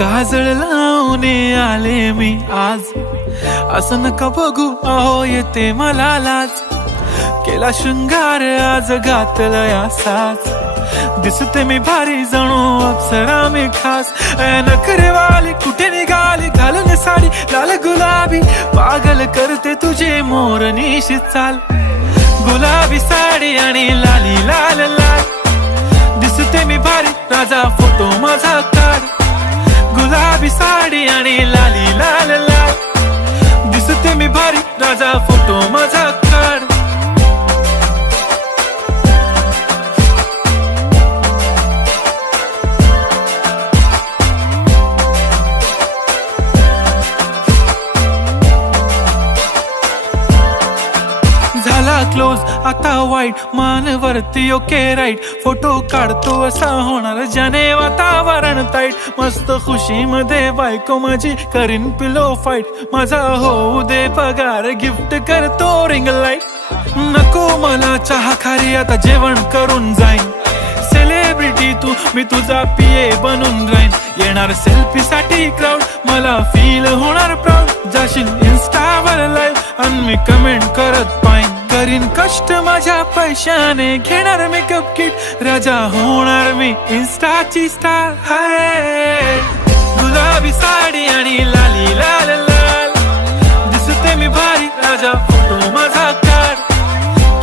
काजळ लावून आले मी आज, असं नका बघू अहो येते मला लाज. केला शृंगार आज घातलाय असाच, दिसते मी भारी जणू अप्सरा मी खास. नखरेवाली कुठे निघाली घालून साडी लाल गुलाबी, पागल करते तुझे मोरनीशी चाल. गुलाबी साडी आणि लाली लाल लाल, दिसते मी भारी राजा फोटो माझा काढ. गुलाबी साडी आणि लाली लाल लाल, दिसते मी भारी राजा फोटो माझा काढ. झाला क्लोज आता वाईट, मानवरती ओके राईट. फोटो काढतो असा होणार ज्याने वातावरण ताईट. मस्त खुशी मध्ये बायको माझी करीन पिलो फाईट. माझा होऊ दे पगार गिफ्ट करतो रिंग लाईट. नको मला चहा खारी आता जेवण करून जाईन. सेलिब्रिटी तू मी तुझा पिये बनून राहीन. येणार सेल्फी साठी क्राऊड मला फील होणार प्राऊड. जाशील इन्स्टावर लाईव्ह आणि मी कमेंट करत पाईन. करीन कष्ट माझ्या पैशाने घेणार मेकअप किट. राजा होणार मी इन्स्टाची स्टार. हाय गुलाबी साडी आणि लाली लाल लाल, दिसते मी भारी राजा फोटो माझा काढ.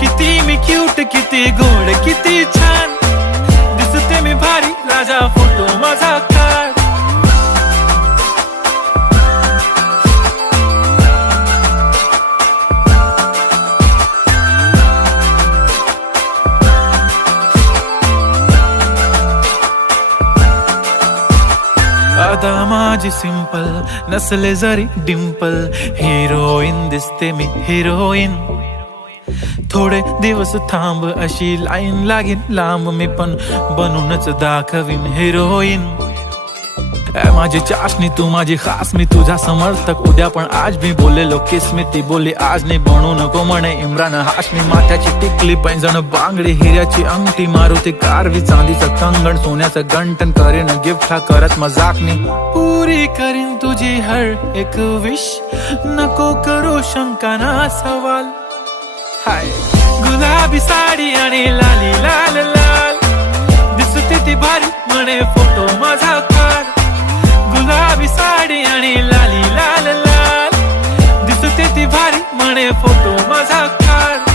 किती मी क्यूट किती गोड किती छान, दिसते मी भारी राजा फोटो माझा काढ. आता माझी सिंपल नसले जरी डिंपल, हिरोईन दिसते मी हिरोईन. थोडे दिवस थांब अशी लाईन लागेल लांब, मी पण बनूनच दाखवीन हिरोईन. माझी चाशनी तू माझी खास, मी तुझा समर्थक उद्या पण आज. मी बोललेलो किस मी ती बोली आज नाही. बनू नको म्हणे इम्रान हाशमी. माथ्याची टिकली पैंजण बांगडी, हिऱ्याची अंगठी, मारुती कारवी, चांदीचं कंगण, सोन्याचं गंटन. करीन गिफ्ट हा करत मजाकनी. पुरी करीन तुझी हर एक विश, नको करू शंका ना सवाल. हाय गुलाबी साडी आणि लाली लाल लाल, दिसते ती भारी म्हणे फोटो माझा काढ. गुलाबी साडी आणि लाली लाल लाल, दिसते ती भारी म्हणे फोटो माझा काढ.